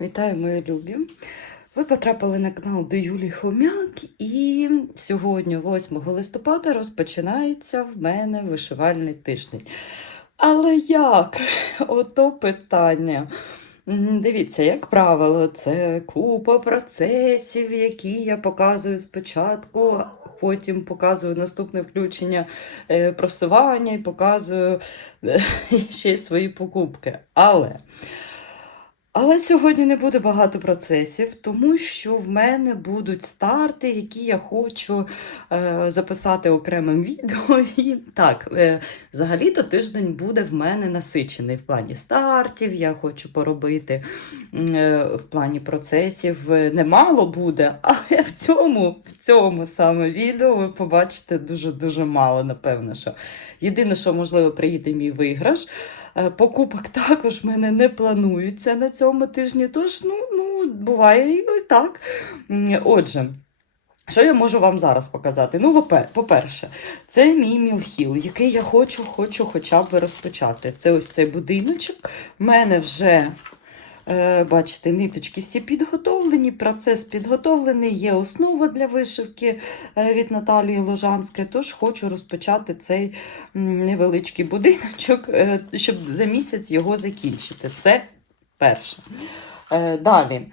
Вітаю, мої любі! Ви потрапили на канал до Юлії Хомяк, і сьогодні, 8 листопада, розпочинається в мене вишивальний тиждень. Але як? Ото питання. Дивіться, як правило, це купа процесів, які я показую спочатку, потім показую наступне включення е, просування і показую е, ще й свої покупки. Але. Але сьогодні не буде багато процесів, тому що в мене будуть старти, які я хочу е, записати окремим відео. І так, е, взагалі-то тиждень буде в мене насичений в плані стартів. Я хочу поробити е, в плані процесів. Немало буде, але в цьому, в цьому саме відео ви побачите дуже-дуже мало, напевно. що. Єдине, що можливо, приїде мій виграш. Е, Покупок також в мене не планується на цьому тижні, тож ну, ну, буває і так. Отже. Що я можу вам зараз показати? Ну, по-перше, це мій мілхіл, який я хочу, хочу хоча б розпочати. Це ось цей будиночок. У мене вже, бачите, ниточки всі підготовлені, процес підготовлений, є основа для вишивки е, від Наталії Ложанської, тож хочу розпочати цей невеличкий будиночок, е, щоб за місяць його закінчити. Це перше. Е, Далі.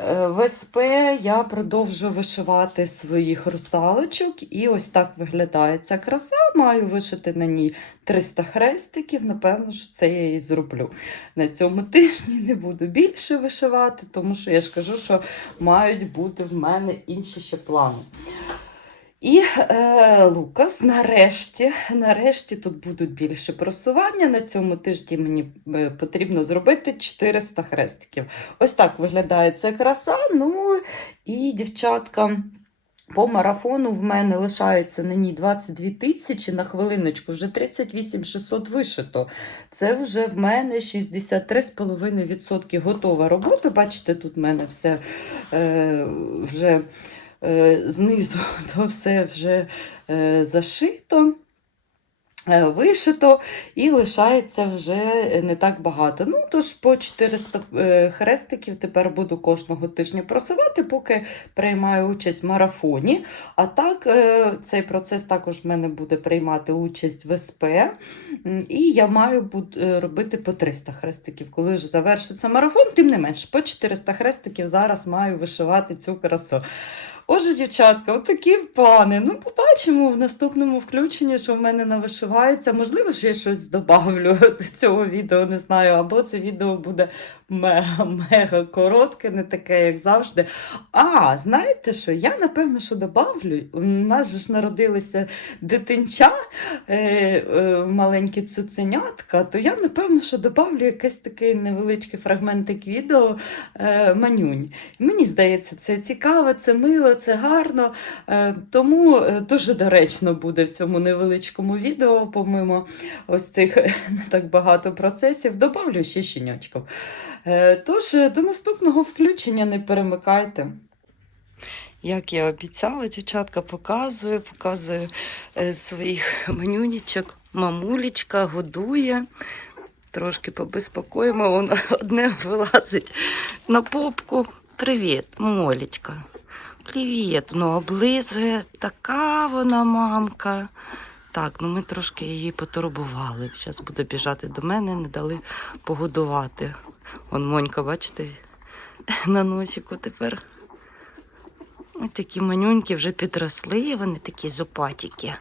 В СП я продовжу вишивати своїх русалочок, і ось так виглядає ця краса. Маю вишити на ній 300 хрестиків. Напевно, що це я і зроблю. На цьому тижні не буду більше вишивати, тому що я ж кажу, що мають бути в мене інші ще плани. І е, Лукас, нарешті, нарешті тут будуть більше просування. На цьому тижні мені е, потрібно зробити 400 хрестиків. Ось так виглядає ця краса. Ну і дівчатка. По марафону в мене лишається на ній 22 тисячі на хвилиночку, вже 38 600 вишито. Це вже в мене 63,5% готова робота. Бачите, тут в мене все е, вже знизу то все вже е, зашито. е, Вишито і лишається вже не так багато. Ну, тож по 400 е, хрестиків тепер буду кожного тижня просувати, поки приймаю участь в марафоні. А так, е, цей процес також в мене буде приймати участь в СП. І я маю е, робити по 300 хрестиків. Коли ж завершиться марафон, тим не менш, по 400 хрестиків зараз маю вишивати цю красу. Отже, дівчатка, отакі плани. Ну, побачимо в наступному включенні, що в мене навишивається. Можливо, ж я щось добавлю до цього відео, не знаю. Або це відео буде мега-мега коротке, не таке, як завжди. А, знаєте що? Я напевно, що добавлю. У нас же ж народилися дитинча, е, е, маленькі цуценятка, то я напевно, що добавлю якийсь такий невеличкий фрагментик відео е, манюнь. Мені здається, це цікаво, це мило, це гарно. Е, тому е, дуже доречно буде в цьому невеличкому відео, помимо ось цих не так багато процесів. Добавлю ще щенячків. Е, Тож, е, до наступного включення не перемикайте. Як я обіцяла, дівчатка показую, показую е, своїх манюнічок. Мамулечка годує. Трошки побезпокоїмо, воно одне вилазить на попку. Привіт, Молічка. Привіт. Ну, облизує. Така вона мамка. Так, ну ми трошки її потурбували. Зараз буде біжати до мене, не дали погодувати. Вон Монька, бачите, на носіку тепер. Ось такі манюньки вже підросли, вони такі зопатіки.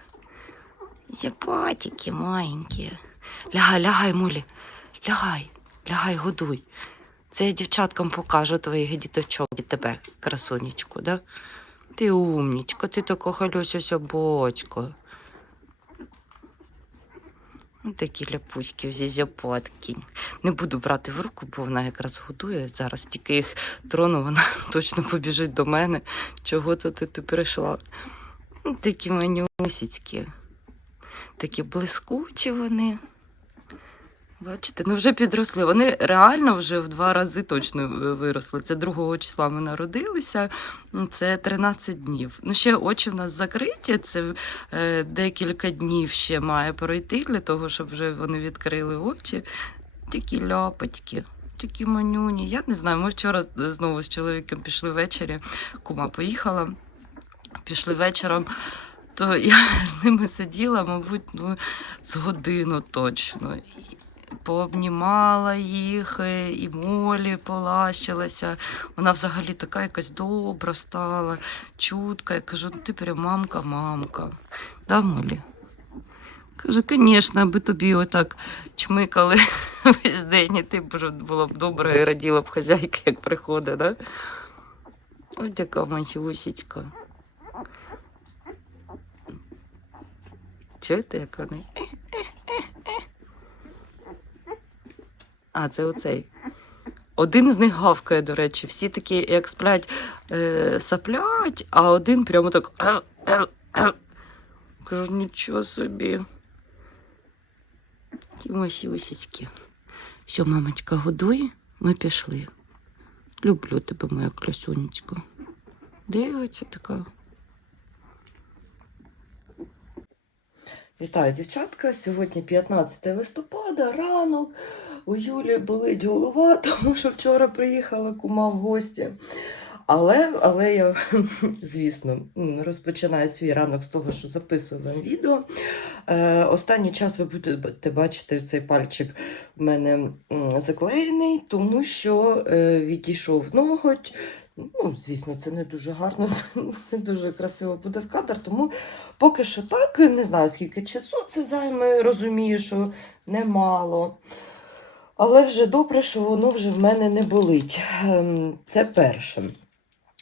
Зопатіки маленькі. Лягай, лягай, Молі, лягай, лягай, годуй. Це я дівчаткам покажу твоїх діточок і тебе, красунечку, да? Ти умнічка, ти така халюся собачка. Ось Такі ляпуськи, всі зяпатки. Не буду брати в руку, бо вона якраз годує. Зараз тільки їх трону, вона точно побіжить до мене. Чого то ти, ти прийшла? Такі манюсіцькі. Такі блискучі вони. Бачите, ну вже підросли. Вони реально вже в два рази точно е, виросли. Це 2 числа ми народилися, це 13 днів. Ну, ще очі в нас закриті, це е, декілька днів ще має пройти для того, щоб вже вони відкрили очі. Такі ляпочки. такі манюні. Я не знаю, ми вчора знову з чоловіком пішли ввечері. Кума поїхала, пішли вечором. То я з ними сиділа, мабуть, ну, з годину точно. Пообнімала їх, е, і Молі полащилася. Вона взагалі така якась добра стала, чутка. Я кажу, ну ти прям мамка, мамка. Да, Молі? Каже, звісно, аби тобі отак чмикали весь день, і ти б було б добре і раділа б хазяйка, як приходить, да? Ось яка матюсічка. Чуєте, як вони? А, це оцей. Один з них гавкає, до речі. Всі такі, як сплять, е, саплять, а один прямо так. Кажу, нічого собі. Такі масюсічки. Все, мамочка, годує, ми пішли. Люблю тебе, моя красунечка. Дивиться така. Вітаю, дівчатка. Сьогодні 15 листопада, ранок. У Юлі болить голова, тому що вчора приїхала кума в гості. Але, але я, звісно, розпочинаю свій ранок з того, що записую вам відео. Е, останній час ви будете бачити цей пальчик в мене заклеєний, тому що е, відійшов ноготь. Ну, звісно, це не дуже гарно, не дуже красиво буде в кадр, тому поки що так, не знаю, скільки часу це займе, розумію, що немало. Але вже добре, що воно вже в мене не болить. Ем, Це перше.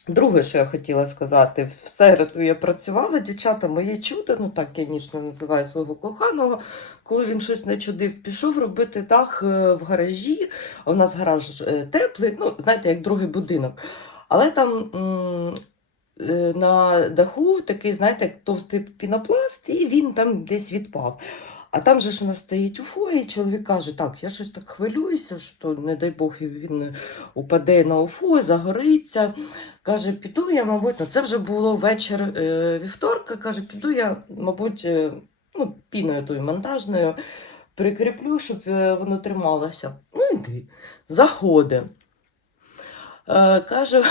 Друге, що я хотіла сказати, в середу я працювала, дівчата, моє чудо, ну так я ніжно називаю свого коханого, коли він щось не чудив, пішов робити дах е, в гаражі. У нас гараж е, теплий, ну, знаєте, як другий будинок. Але там е, на даху такий, знаєте, товстий пінопласт, і він там десь відпав. А там же ж у нас стоїть уфо, і чоловік каже, так, я щось так хвилююся, що, не дай Бог, він упаде на уфо, загориться. Каже, піду я, мабуть, ну це вже було вечір е, вівторка. Каже, піду я, мабуть, е, ну, піною тою монтажною прикріплю, щоб е, воно трималося. Ну, іди, заходи. Каже,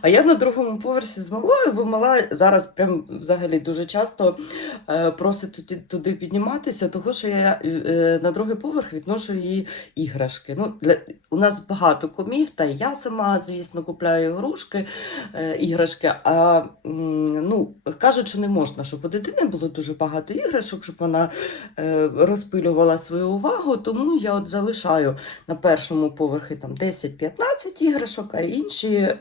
а я на другому поверсі з малою, бо мала зараз прям взагалі дуже часто е, просить туди, підніматися, тому що я е, на другий поверх відношу її іграшки. Ну, для, у нас багато комів, та я сама, звісно, купляю ігрушки, е, іграшки. А ну, кажуть, що не можна, щоб у дитини було дуже багато іграшок, щоб вона розпилювала свою увагу. Тому я от залишаю на першому поверхі там 10-15 іграшок, а інші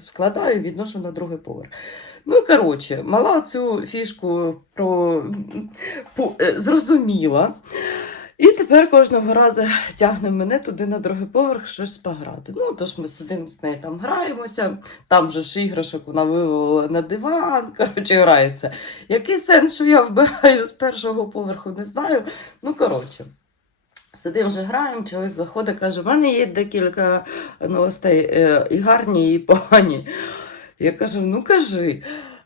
складаю, відношу на другий поверх. Ну, коротше, мала цю фішку про... по- е, зрозуміла. І тепер кожного разу тягне мене туди на другий поверх щось пограти. Ну, тож ми сидимо з нею там граємося, там же ж іграшок вона вивела на диван, коротше, грається. Який сенс, що я вбираю з першого поверху, не знаю. Ну, коротше. Сидимо вже граємо, чоловік заходить, каже, в мене є декілька новостей, е, і гарні, і погані. Я кажу, ну кажи,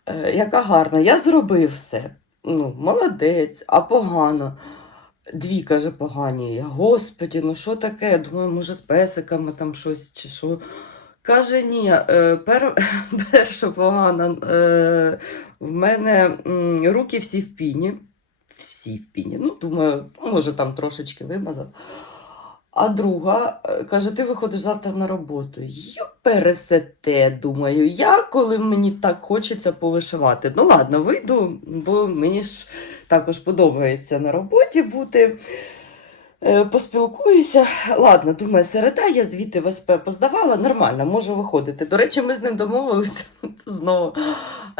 е, яка гарна, я зробив все. Ну, молодець, а погано. Дві, каже, погані. Я, Господі, ну що таке? Думаю, може, з песиками там щось чи що. Каже, ні, е, пер, перша погана. В мене руки всі в піні. Всі в піні. Ну, думаю, ну, може там трошечки вимазав. А друга е, каже: ти виходиш завтра на роботу. Йо пересете, думаю, я коли мені так хочеться повишивати. Ну ладно, вийду, бо мені ж також подобається на роботі бути. Е, Поспілкуюся. Ладно, думаю, середа, я звідти в СП поздавала, нормально, можу виходити. До речі, ми з ним домовилися знову,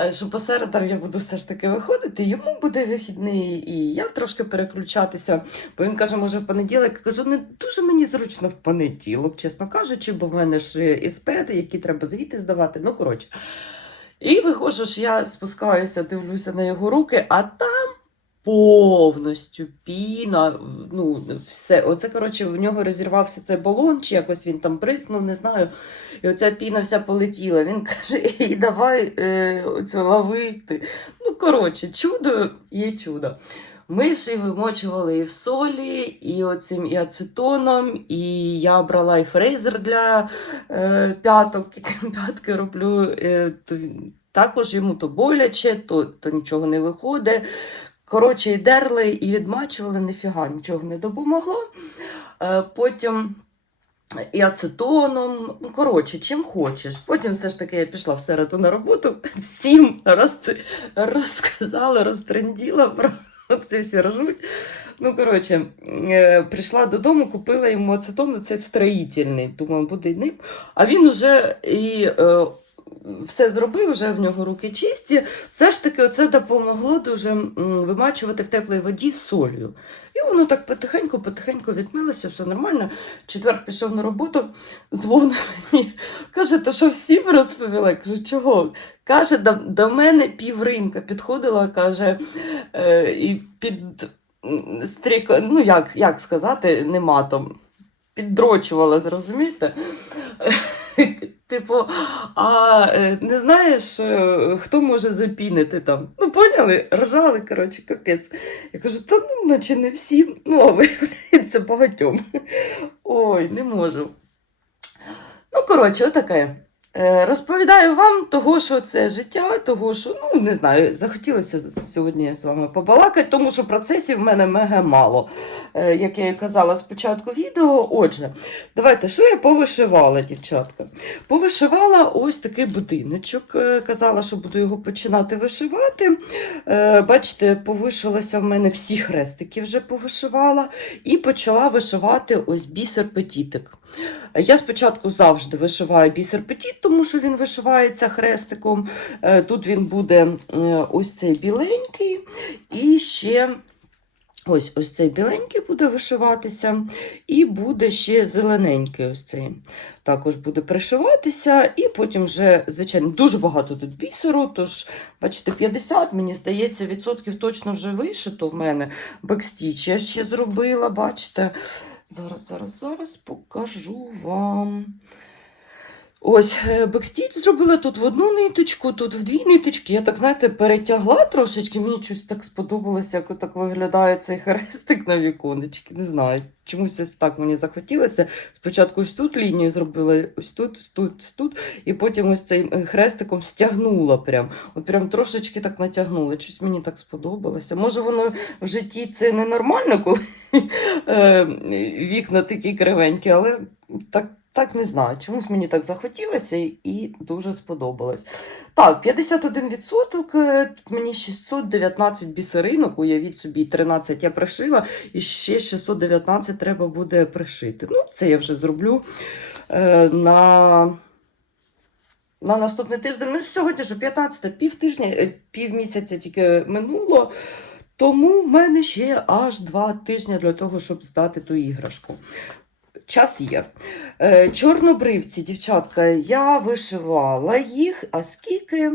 е, що по середам я буду все ж таки виходити, йому буде вихідний, і я трошки переключатися. Бо він каже, може, в понеділок. Я кажу, не дуже мені зручно в понеділок, чесно кажучи, бо в мене ж іспити, які треба звіти здавати. Ну, коротше. І виходжу ж, я спускаюся, дивлюся на його руки, а там повністю піна. Ну, все. Оце, коротше, в нього розірвався цей балон, чи якось він там приснув, не знаю. І оця піна вся полетіла. Він каже, і давай е, оцю ловити. Ну, коротше, чудо є чудо. Ми ж і вимочували і в солі, і оцим і ацетоном, і я брала і фрезер для е, п'яток, яким п'ятки роблю. Е, то, також йому то боляче, то, то нічого не виходить. Коротше, і дерли, і відмачували, ніфіга нічого не допомогло. Е, потім і ацетоном, ну коротше, чим хочеш. Потім все ж таки я пішла в середу на роботу, всім роз, розказала, розтренділа про це всі ржуть. Ну, коротше, е, прийшла додому, купила йому ацетон, це строїтельний. Думаю, буде ним. А він уже і е, все зробив, вже в нього руки чисті. Все ж таки, це допомогло дуже вимачувати в теплій воді солью. І воно так потихеньку-потихеньку відмилося, все нормально. Четвер пішов на роботу, дзвонить мені. Каже, то що всім розповіла? Кажу, чого? Каже, до, до мене півринка підходила, каже, е, і під стрік, ну як, як сказати, не матом. Піддрочувала, зрозумієте? Типу, а е, не знаєш, е, хто може запінити там? Ну, поняли? Ржали, коротше, капець. Я кажу, та ну, наче не всім, ну, а виявляється багатьом. Ой, не можу. Ну, коротше, отаке. Е, Розповідаю вам того, що це життя, того, що, ну, не знаю, захотілося сьогодні з вами побалакати, тому що процесів в мене мега мало. Е, Як я і казала спочатку відео. Отже, давайте, що я повишивала, дівчатка? Повишивала ось такий будиночок. Е, Казала, що буду його починати вишивати. Бачите, повишилася в мене всі хрестики вже повишивала і почала вишивати ось бісер петітик. Я спочатку завжди вишиваю бісер петіт, тому що він вишивається хрестиком. Е, Тут він буде е, ось цей біленький, і ще ось ось цей біленький буде вишиватися, і буде ще зелененький. ось цей. Також буде пришиватися, і потім вже, звичайно, дуже багато тут бісеру. Тож, бачите, 50, мені здається, відсотків точно вже вишито в мене. Бекстіч я ще зробила, бачите. Зараз, зараз, зараз покажу вам. Ось е, бекстіч зробила тут в одну ниточку, тут в дві ниточки. Я так, знаєте, перетягла трошечки. Мені щось так сподобалося, як так виглядає цей хрестик на віконечки. Не знаю. Чомусь ось так мені захотілося. Спочатку ось тут лінію зробила, ось тут, ось тут, ось тут, і потім ось цим е, хрестиком стягнула. Прям. От прям трошечки так натягнула. Щось мені так сподобалося. Може, воно в житті це ненормально, коли е, вікна такі кривенькі, але так. Так не знаю, чомусь мені так захотілося і- дуже сподобалось. Так, 51%, е, мені 619 бісеринок, уявіть собі, 13 я пришила, і ще 619 треба буде пришити. Ну, це я вже зроблю е, на, на наступний тиждень. Ну, сьогодні ж 15, пів тижня, е, пів місяця тільки минуло. Тому в мене ще аж два тижні для того, щоб здати ту іграшку. Час є. Е, Чорнобривці, дівчатка, я вишивала їх, а скільки?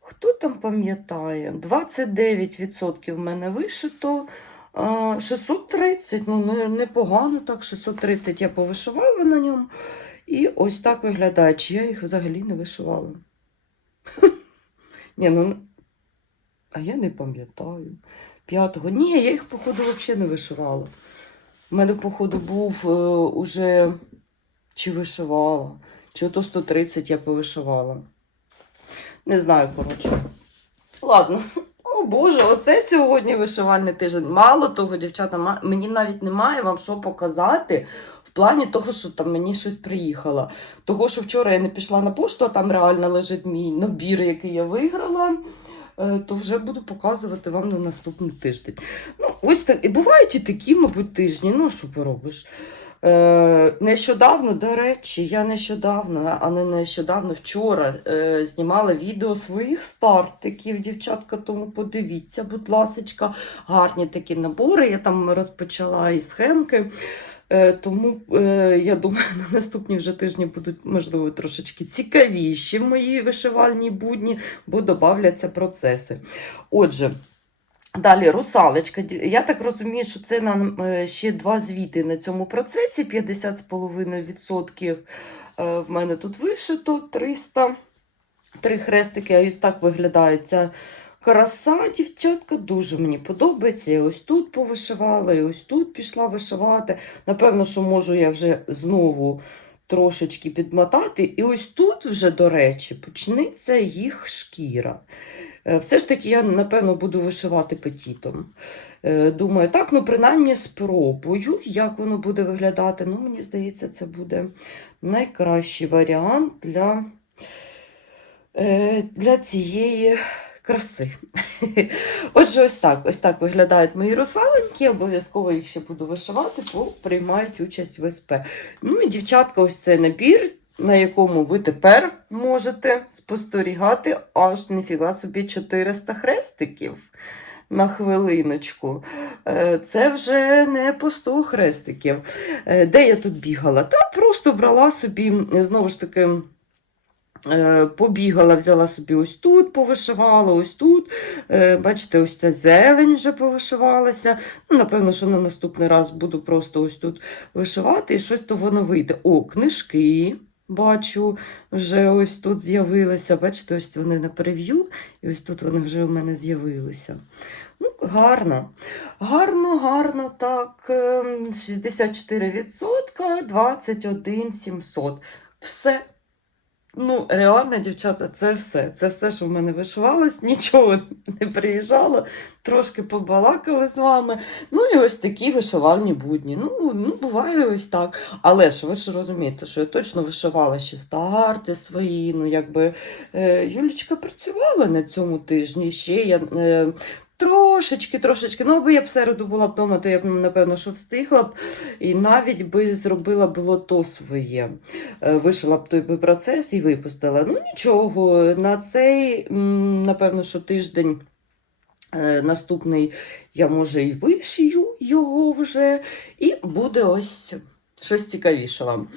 Хто там пам'ятає? 29% в мене вишито. 630, ну не- непогано так, 630 я повишивала на ньому. І ось так виглядає. Чи я їх взагалі не вишивала? Ні, ну, а я не пам'ятаю. П'ятого. Ні, я їх, походу, взагалі не вишивала. У мене, походу, був е, уже чи вишивала, чи ото 130 я повишивала. Не знаю, коротше. Ладно. О Боже, оце сьогодні вишивальний тиждень. Мало того, дівчата, мені навіть немає вам що показати в плані того, що там мені щось приїхало. Того, що вчора я не пішла на пошту, а там реально лежить мій набір, який я виграла. Е, То вже буду показувати вам на наступний тиждень. Ну, ось так. І бувають і такі, мабуть, тижні. Ну, що поробиш? Е, нещодавно, до речі, я нещодавно, а не нещодавно вчора е, знімала відео своїх стартиків, дівчатка, тому подивіться, будь ласочка, гарні такі набори. Я там розпочала і схемки. Е, тому е, я думаю, на наступні вже тижні будуть, можливо, трошечки цікавіші мої вишивальні будні, бо додавляться процеси. Отже, Далі русалочка. Я так розумію, що це нам е, ще два звіти на цьому процесі. 50,5% е, в мене тут вишито 300. Три хрестики, а ось так виглядає ця Краса, дівчатка, дуже мені подобається. Я ось тут повишивала, і ось тут пішла вишивати. Напевно, що можу я вже знову трошечки підмотати. І ось тут вже, до речі, почнеться їх шкіра. Е, Все ж таки, я, напевно, буду вишивати петітом. Е, Думаю, так, ну принаймні спробую, як воно буде виглядати. Ну, мені здається, це буде найкращий варіант для, е, для цієї краси. Отже, ось так. Ось так виглядають мої русаленьки. Обов'язково їх ще буду вишивати, бо приймають участь в СП. Ну і дівчатка, ось цей набір, на якому ви тепер можете спостерігати аж ніфіга собі 400 хрестиків. На хвилиночку. Е, Це вже не по 100 хрестиків. Е, Де я тут бігала? Та просто брала собі, знову ж таки, побігала, взяла собі ось тут, повишивала, ось тут. Е, Бачите, ось ця зелень вже повишивалася. Ну, напевно, що на наступний раз буду просто ось тут вишивати, і щось то воно вийде. О, книжки. Бачу, вже ось тут з'явилися. Бачите, ось вони на прев'ю, і ось тут вони вже у мене з'явилися. Ну, гарно. Гарно, гарно, так. ем, 64%, 21 700. Все. Ну, реально, дівчата, це все. Це все, що в мене вишивалось, нічого не приїжджало, трошки побалакали з вами. Ну і ось такі вишивальні будні. Ну, ну буває ось так. Але ж ви ж розумієте, що я точно вишивала ще старти свої. Ну, якби е, Юлічка працювала на цьому тижні. Ще я е, трошечки, трошечки. Ну, аби я б середу була б вдома, то я б, напевно, що встигла б. І навіть би зробила було то своє. Е, Вишила б той би процес і випустила. Ну нічого, на цей, напевно, що тиждень. е, Наступний я може і вишию його вже, і буде ось щось цікавіше вам.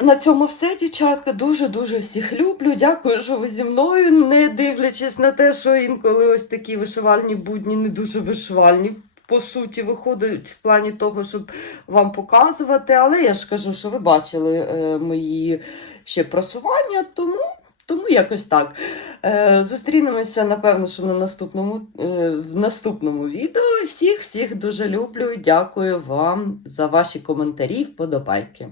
На цьому все, дівчатка. Дуже-дуже всіх люблю. Дякую, що ви зі мною, не дивлячись на те, що інколи ось такі вишивальні будні не дуже вишивальні. По суті, виходить в плані того, щоб вам показувати. Але я ж кажу, що ви бачили е, мої ще просування, тому, тому якось так. Е, зустрінемося, напевно, що на наступному, е, в наступному відео. Всіх, всіх дуже люблю. Дякую вам за ваші коментарі, вподобайки.